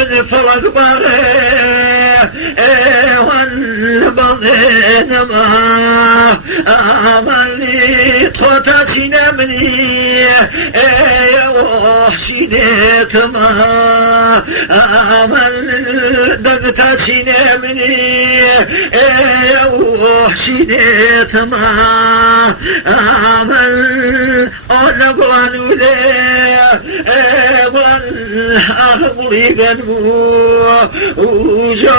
من فرق بغي والبضين ما آمني تغتسين مني وحشينيت ما آمن دغتسين مني وحشينيت ما آمن أولبان وليه والأغلي بنمو وجولبان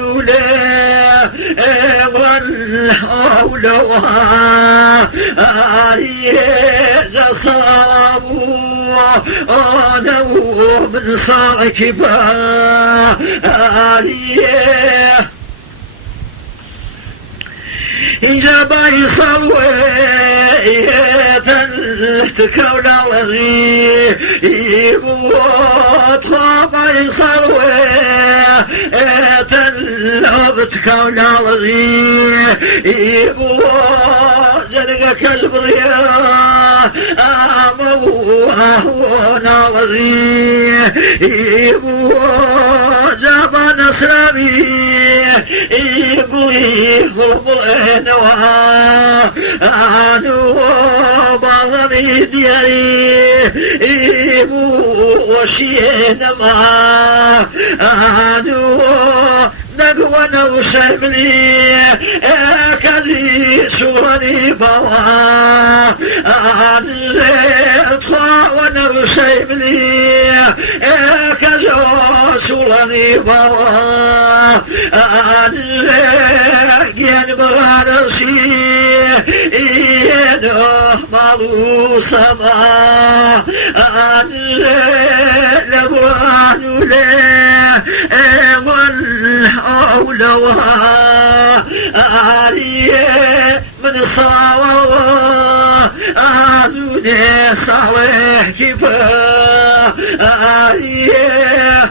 وليه والأولوها آريز صابو أنا ومن صاكبا آريه إذا بايصل ويتنهتك ولا لغي يبوط بايصل ويتنهتك ولا لغي يبوط زرقك البرياء أموه نالغي يبوط زبان سلامي يقوي خلق نوها عنو بغمي ديالي إيبو وشينما عنو نقوى نوسملي كالي سوراني بوا عنزيت ونوسملي كالي سوراني بوا عنزيت جنب غرسي إينه مالو سما عنزيت لبوانو ليه والأولوها آلية من صاوة آلوني صالح كفا آلية